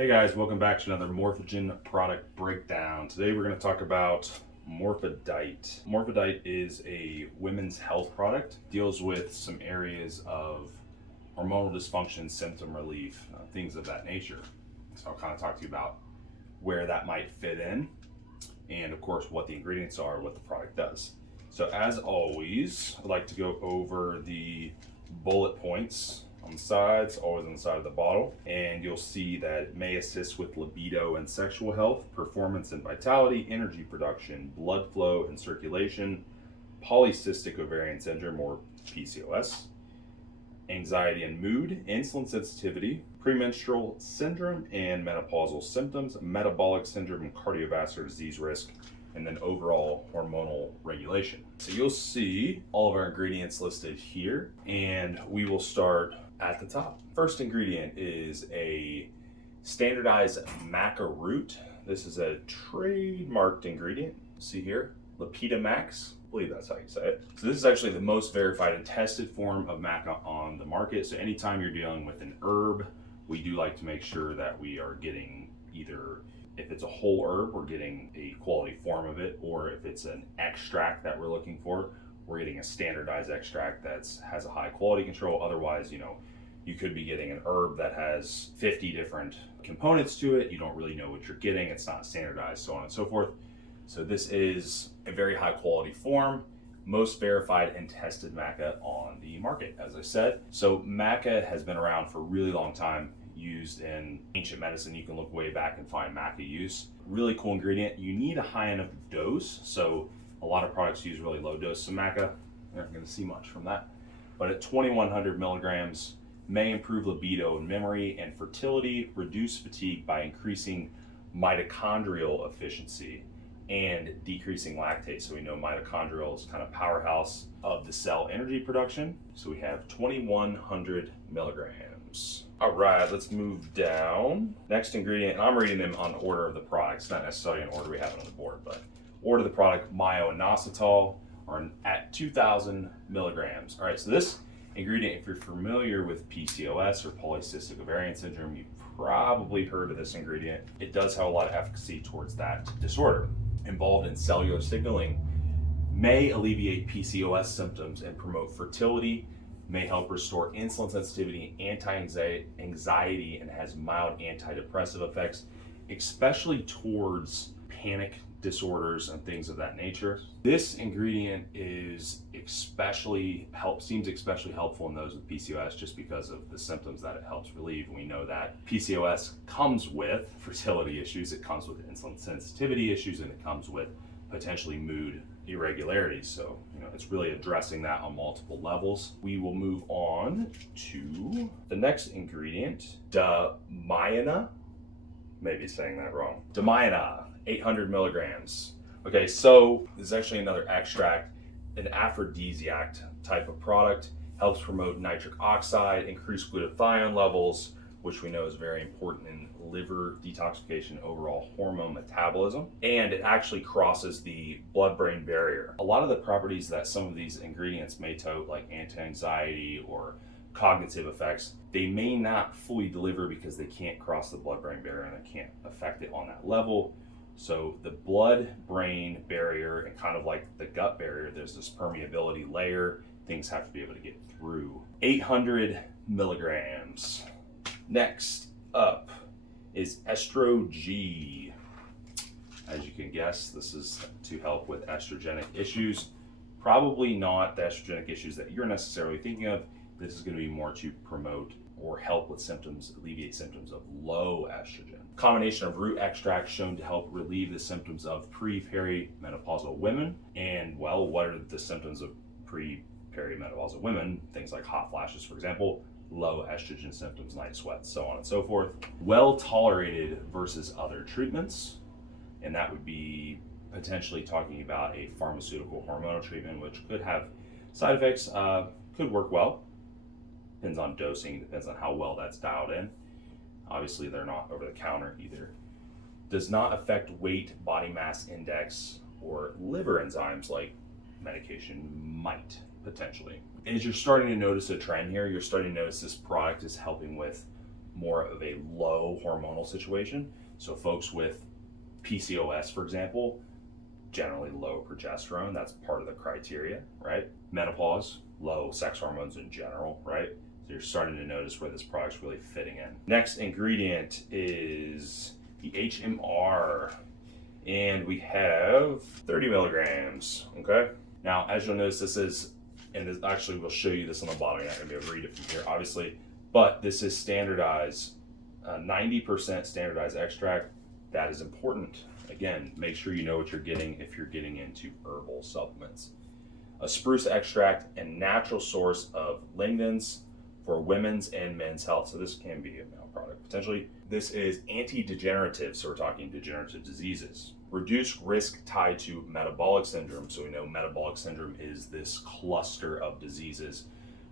Hey guys, welcome back to another Morphogen product breakdown. Today we're going to talk about MorphoDITE. MorphoDITE is a women's health product, deals with some areas of hormonal dysfunction, symptom relief, things of that nature. So I'll kind of talk to you about where that might fit in and of course what the ingredients are, what the product does. So as always, I'd like to go over the bullet points on the sides, always on the side of the bottle, and you'll see that it may assist with libido and sexual health, performance and vitality, energy production, blood flow and circulation, polycystic ovarian syndrome or PCOS, anxiety and mood, insulin sensitivity, premenstrual syndrome and menopausal symptoms, metabolic syndrome and cardiovascular disease risk, and then overall hormonal regulation. So you'll see all of our ingredients listed here, and we will start at the top. First ingredient is a standardized Maca root. This is a trademarked ingredient. See here, Lapidamax. I believe that's how you say it. So this is actually the most verified and tested form of Maca on the market. So anytime you're dealing with an herb, we do like to make sure that we are getting either, if it's a whole herb, we're getting a quality form of it, or if it's an extract that we're looking for, we're getting a standardized extract that has a high quality control. Otherwise, you could be getting an herb that has 50 different components to it. You don't really know what you're getting. It's not standardized, so on and so forth. So this is a very high quality form, most verified and tested Maca on the market, as I said. So Maca has been around for a really long time, used in ancient medicine. You can look way back and find Maca use. Really cool ingredient. You need a high enough dose. So a lot of products use really low dose. So Maca, you're not going to see much from that. But at 2,100 milligrams, may improve libido and memory and fertility, reduce fatigue by increasing mitochondrial efficiency and decreasing lactate. So we know mitochondrial is kind of powerhouse of the cell energy production. So we have 2,100 milligrams. All right, let's move down. Next ingredient, and I'm reading them on order of the products, not necessarily in order we have it on the board, but order of the product, Myo-inositol, are at 2,000 milligrams. All right, so this ingredient, if you're familiar with PCOS or polycystic ovarian syndrome, you've probably heard of this ingredient. It does have a lot of efficacy towards that disorder. Involved in cellular signaling, may alleviate PCOS symptoms and promote fertility, may help restore insulin sensitivity, anti-anxiety, and has mild antidepressive effects, especially towards panic disorders and things of that nature. This ingredient is seems especially helpful in those with PCOS just because of the symptoms that it helps relieve. And we know that PCOS comes with fertility issues, it comes with insulin sensitivity issues, and it comes with potentially mood irregularities. So, it's really addressing that on multiple levels. We will move on to the next ingredient, Damiana. Maybe saying that wrong. Damiana, 800 milligrams. Okay, so this is actually another extract, an aphrodisiac type of product, helps promote nitric oxide, increase glutathione levels, which we know is very important in liver detoxification, overall hormone metabolism, and it actually crosses the blood-brain barrier. A lot of the properties that some of these ingredients may tote, like anti-anxiety or cognitive effects, they may not fully deliver because they can't cross the blood-brain barrier and they can't affect it on that level. So the blood-brain barrier, and kind of like the gut barrier, there's this permeability layer. Things have to be able to get through. 800 milligrams. Next up is Estrogen. As you can guess, this is to help with estrogenic issues. Probably not the estrogenic issues that you're necessarily thinking of. This is going to be more to promote or help with symptoms, alleviate symptoms of low estrogen. Combination of root extract shown to help relieve the symptoms of pre-perimenopausal women. And well, what are the symptoms of pre-perimenopausal women? Things like hot flashes, for example, low estrogen symptoms, night sweats, so on and so forth. Well tolerated versus other treatments. And that would be potentially talking about a pharmaceutical hormonal treatment, which could have side effects, could work well. Depends on dosing, depends on how well that's dialed in. Obviously, they're not over the counter either. Does not affect weight, body mass index, or liver enzymes like medication might, potentially. As you're starting to notice a trend here, you're starting to notice this product is helping with more of a low hormonal situation. So folks with PCOS, for example, generally low progesterone, that's part of the criteria, right? Menopause, low sex hormones in general, right? So you're starting to notice where this product's really fitting in. Next ingredient is the HMR, and we have 30 milligrams, okay? Now, as you'll notice, this is, and this, actually we'll show you this on the bottom, you're not gonna be able to read it from here, obviously, but this is standardized, 90% standardized extract. That is important. Again, make sure you know what you're getting if you're getting into herbal supplements. A spruce extract and natural source of lignans for women's and men's health. So this can be a male product potentially. This is anti-degenerative, so we're talking degenerative diseases. Reduced risk tied to metabolic syndrome. So we know metabolic syndrome is this cluster of diseases,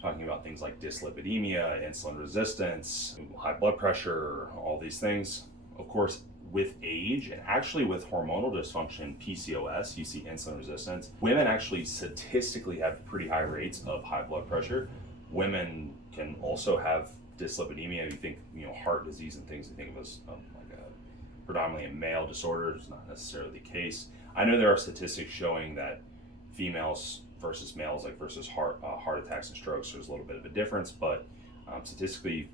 talking about things like dyslipidemia, insulin resistance, high blood pressure, all these things. Of course, with age and actually with hormonal dysfunction, PCOS, you see insulin resistance. Women actually statistically have pretty high rates of high blood pressure. Women can also have dyslipidemia. You think, heart disease and things, you think of as like a predominantly a male disorder. It's not necessarily the case. I know there are statistics showing that females versus males, like versus heart attacks and strokes, there's a little bit of a difference, but statistically,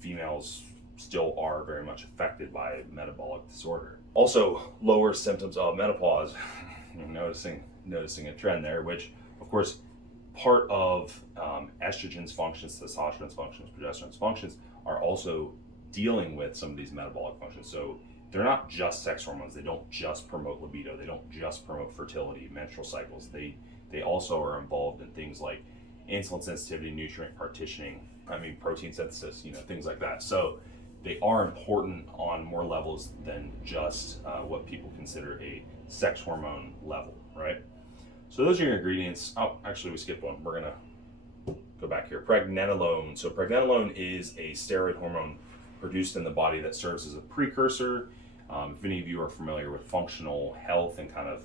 females still are very much affected by metabolic disorder. Also, lower symptoms of menopause. Noticing a trend there, which of course part of estrogen's functions, testosterone's functions, progesterone's functions are also dealing with some of these metabolic functions. So they're not just sex hormones. They don't just promote libido. They don't just promote fertility, menstrual cycles. They also are involved in things like insulin sensitivity, nutrient partitioning, protein synthesis, things like that. So they are important on more levels than just what people consider a sex hormone level, right? So those are your ingredients. Oh, actually we skipped one. We're gonna go back here. Pregnenolone. So pregnenolone is a steroid hormone produced in the body that serves as a precursor. If any of you are familiar with functional health and kind of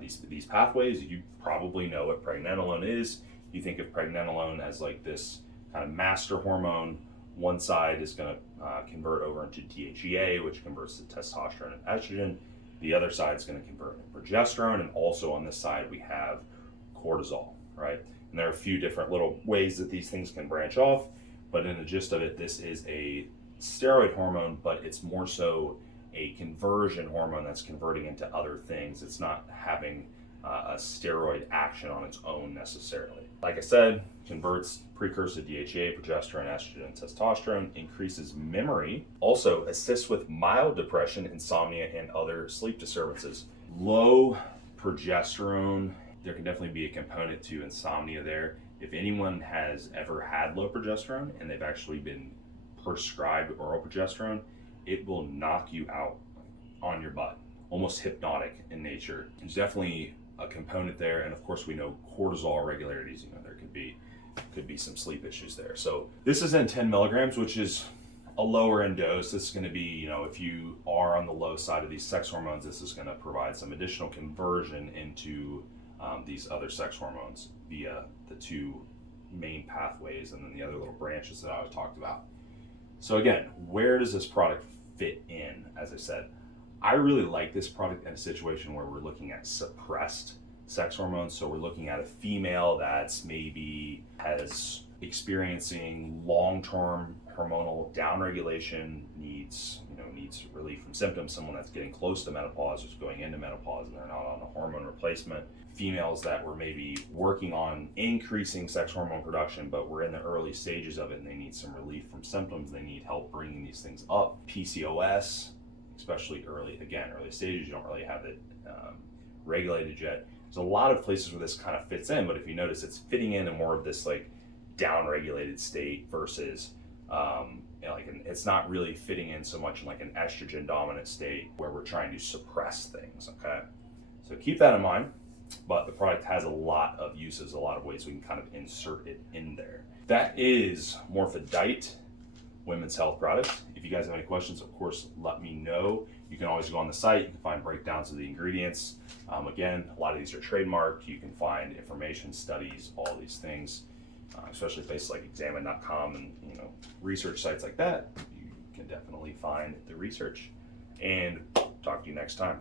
these pathways, you probably know what pregnenolone is. You think of pregnenolone as like this kind of master hormone. One side is going to convert over into DHEA, which converts to testosterone and estrogen. The other side is going to convert into progesterone, and also on this side we have cortisol, right? And there are a few different little ways that these things can branch off, but in the gist of it, this is a steroid hormone, but it's more so a conversion hormone that's converting into other things. It's not having a steroid action on its own necessarily. Like I said, converts precursor to DHEA, progesterone, estrogen, and testosterone, increases memory, also assists with mild depression, insomnia, and other sleep disturbances. Low progesterone, there can definitely be a component to insomnia there. If anyone has ever had low progesterone and they've actually been prescribed oral progesterone, it will knock you out on your butt, almost hypnotic in nature. There's definitely a component there, and of course we know cortisol irregularities, there could be some sleep issues there. So this is in 10 milligrams, which is a lower end dose. This is going to be, if you are on the low side of these sex hormones, this is going to provide some additional conversion into these other sex hormones via the two main pathways and then the other little branches that I talked about. So again, where does this product fit in? As I said, I really like this product in a situation where we're looking at suppressed sex hormones. So we're looking at a female that's maybe has experiencing long-term hormonal downregulation, needs relief from symptoms, someone that's getting close to menopause, who's going into menopause and they're not on a hormone replacement. Females that were maybe working on increasing sex hormone production, but we're in the early stages of it and they need some relief from symptoms. They need help bringing these things up. PCOS, especially early stages, you don't really have it regulated yet. There's a lot of places where this kind of fits in, but if you notice, it's fitting into more of this like down-regulated state versus it's not really fitting in so much in like an estrogen dominant state where we're trying to suppress things, okay? So keep that in mind, but the product has a lot of uses, a lot of ways we can kind of insert it in there. That is MorphoDITE women's health products. If you guys have any questions, of course, let me know. You can always go on the site. You can find breakdowns of the ingredients. Again, a lot of these are trademarked. You can find information, studies, all these things, especially places like examine.com and research sites like that. can definitely find the research. And talk to you next time.